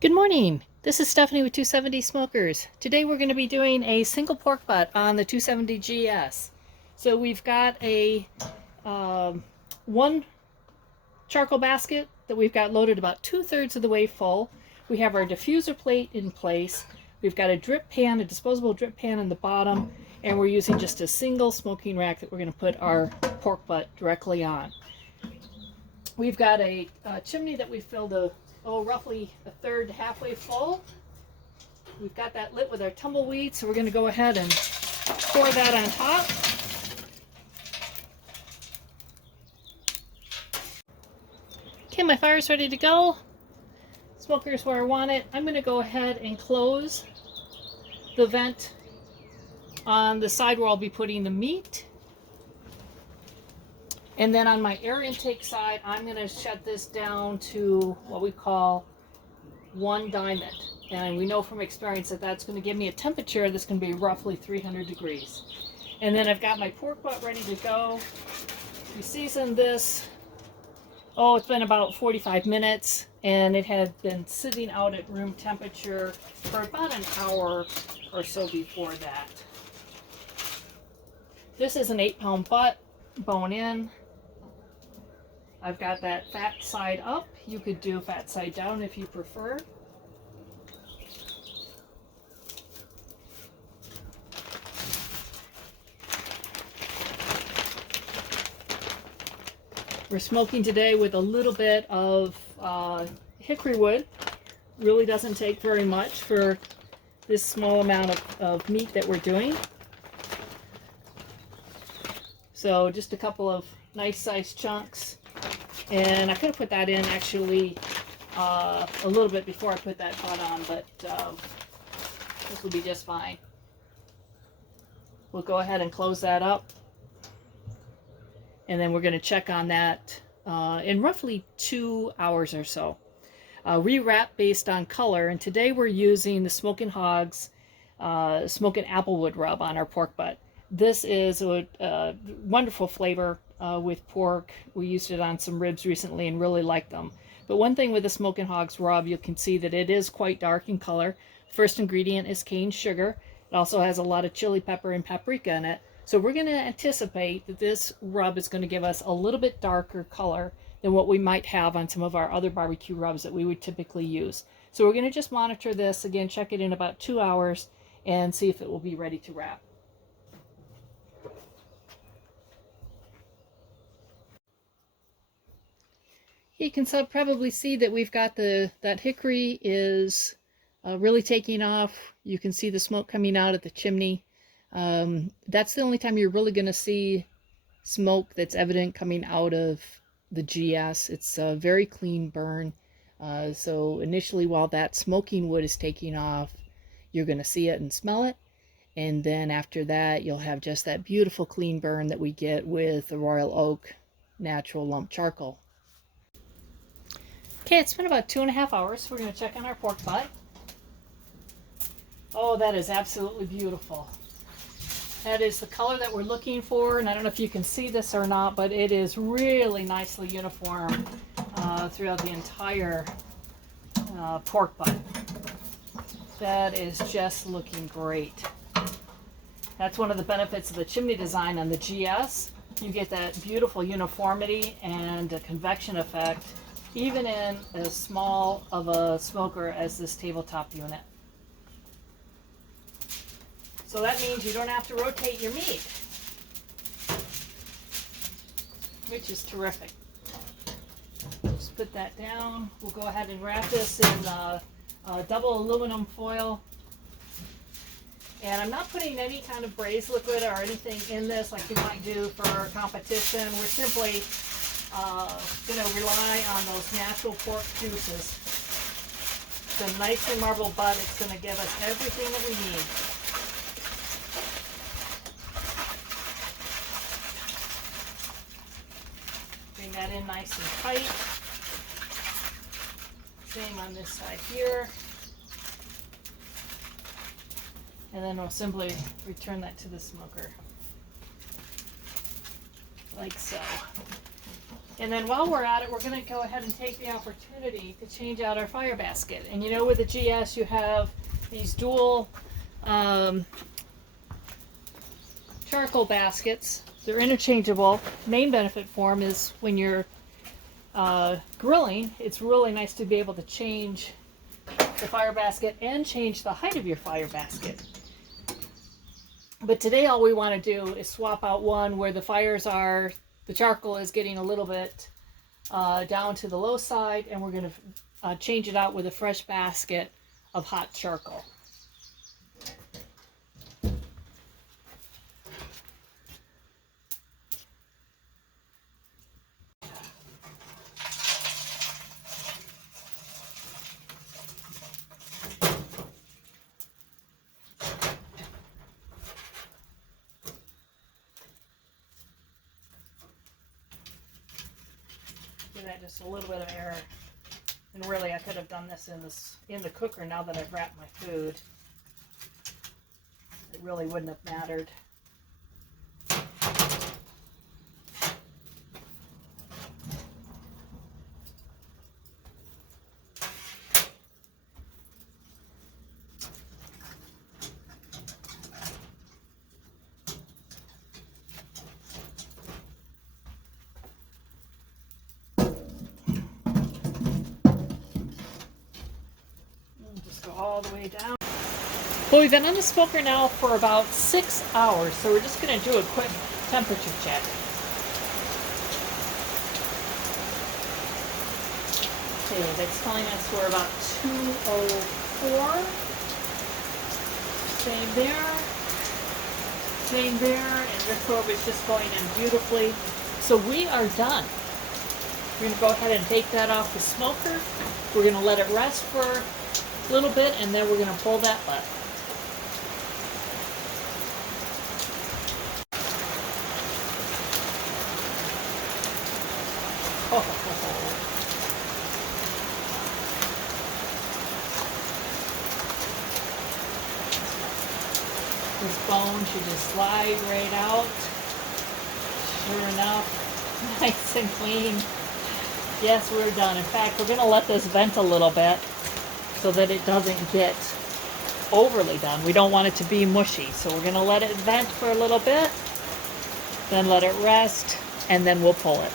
Good morning. This is Stephanie with 270 Smokers. Today we're going to be doing a single pork butt on the 270 GS. So we've got a one charcoal basket that we've got loaded about 2/3 of the way full. We have our diffuser plate in place. We've got a drip pan, a disposable drip pan in the bottom, and we're using just a single smoking rack that we're going to put our pork butt directly on. We've got a chimney that we filled roughly a third halfway full. We've got that lit with our tumbleweed, so we're going to go ahead and pour that on top. Okay, my fire's ready to go. Smoker's where I want it. I'm going to go ahead and close the vent on the side where I'll be putting the meat. And then on my air intake side, I'm going to shut this down to what we call 1 diamond. And we know from experience that that's going to give me a temperature that's going to be roughly 300 degrees. And then I've got my pork butt ready to go. We seasoned this, it's been about 45 minutes, and it had been sitting out at room temperature for about an hour or so before that. This is an 8-pound butt, bone in. I've got that fat side up. You could do fat side down if you prefer. We're smoking today with a little bit of hickory wood. Really doesn't take very much for this small amount of meat that we're doing. So just a couple of nice sized chunks. And I could have put that in actually a little bit before I put that butt on, but this will be just fine. We'll go ahead and close that up. And then we're going to check on that in roughly 2 hours or so. Rewrap based on color, and today we're using the Smokin' Hogs Smokin' Applewood rub on our pork butt. This is a wonderful flavor with pork. We used it on some ribs recently and really liked them. But one thing with the Smokin' Hogs rub, you can see that it is quite dark in color. First ingredient is cane sugar. It also has a lot of chili pepper and paprika in it. So we're going to anticipate that this rub is going to give us a little bit darker color than what we might have on some of our other barbecue rubs that we would typically use. So we're going to just monitor this, again, check it in about 2 hours and see if it will be ready to wrap. You can probably see that we've got that hickory is really taking off. You can see the smoke coming out of the chimney. That's the only time you're really going to see smoke that's evident coming out of the GS. It's a very clean burn. So initially, while that smoking wood is taking off, you're going to see it and smell it. And then after that, you'll have just that beautiful clean burn that we get with the Royal Oak natural lump charcoal. Okay, it's been about 2.5 hours. We're going to check on our pork butt. Oh, that is absolutely beautiful. That is the color that we're looking for, and I don't know if you can see this or not, but it is really nicely uniform throughout the entire pork butt. That is just looking great. That's one of the benefits of the chimney design on the GS. You get that beautiful uniformity and a convection effect, even in as small of a smoker as this tabletop unit. So that means you don't have to rotate your meat, which is terrific. Just put that down. We'll go ahead and wrap this in double aluminum foil. And I'm not putting any kind of braise liquid or anything in this like you might do for competition. We're simply going to rely on those natural pork juices. It's a nicely marbled butt. It's going to give us everything that we need. Bring that in nice and tight. Same on this side here. And then we'll simply return that to the smoker, like so. And then while we're at it, we're going to go ahead and take the opportunity to change out our fire basket. And you know, with the GS, you have these dual charcoal baskets. They're interchangeable. Main benefit for them is when you're grilling, it's really nice to be able to change the fire basket and change the height of your fire basket. But today all we want to do is swap out one where the the charcoal is getting a little bit down to the low side, and we're going to change it out with a fresh basket of hot charcoal. Give that just a little bit of air. And really, I could have done this in the cooker now that I've wrapped my food. It really wouldn't have mattered. Go all the way down. Well, we've been on the smoker now for about 6 hours, so we're just going to do a quick temperature check. Okay, that's telling us we're about 204. Same there, and your probe is just going in beautifully. So we are done. We're going to go ahead and take that off the smoker. We're going to let it rest for a little bit, and then we're going to pull that lid. This bone should just slide right out. Sure enough, nice and clean. Yes, we're done. In fact, we're going to let this vent a little bit so that it doesn't get overly done. We don't want it to be mushy, so we're going to let it vent for a little bit, then let it rest, and then we'll pull it.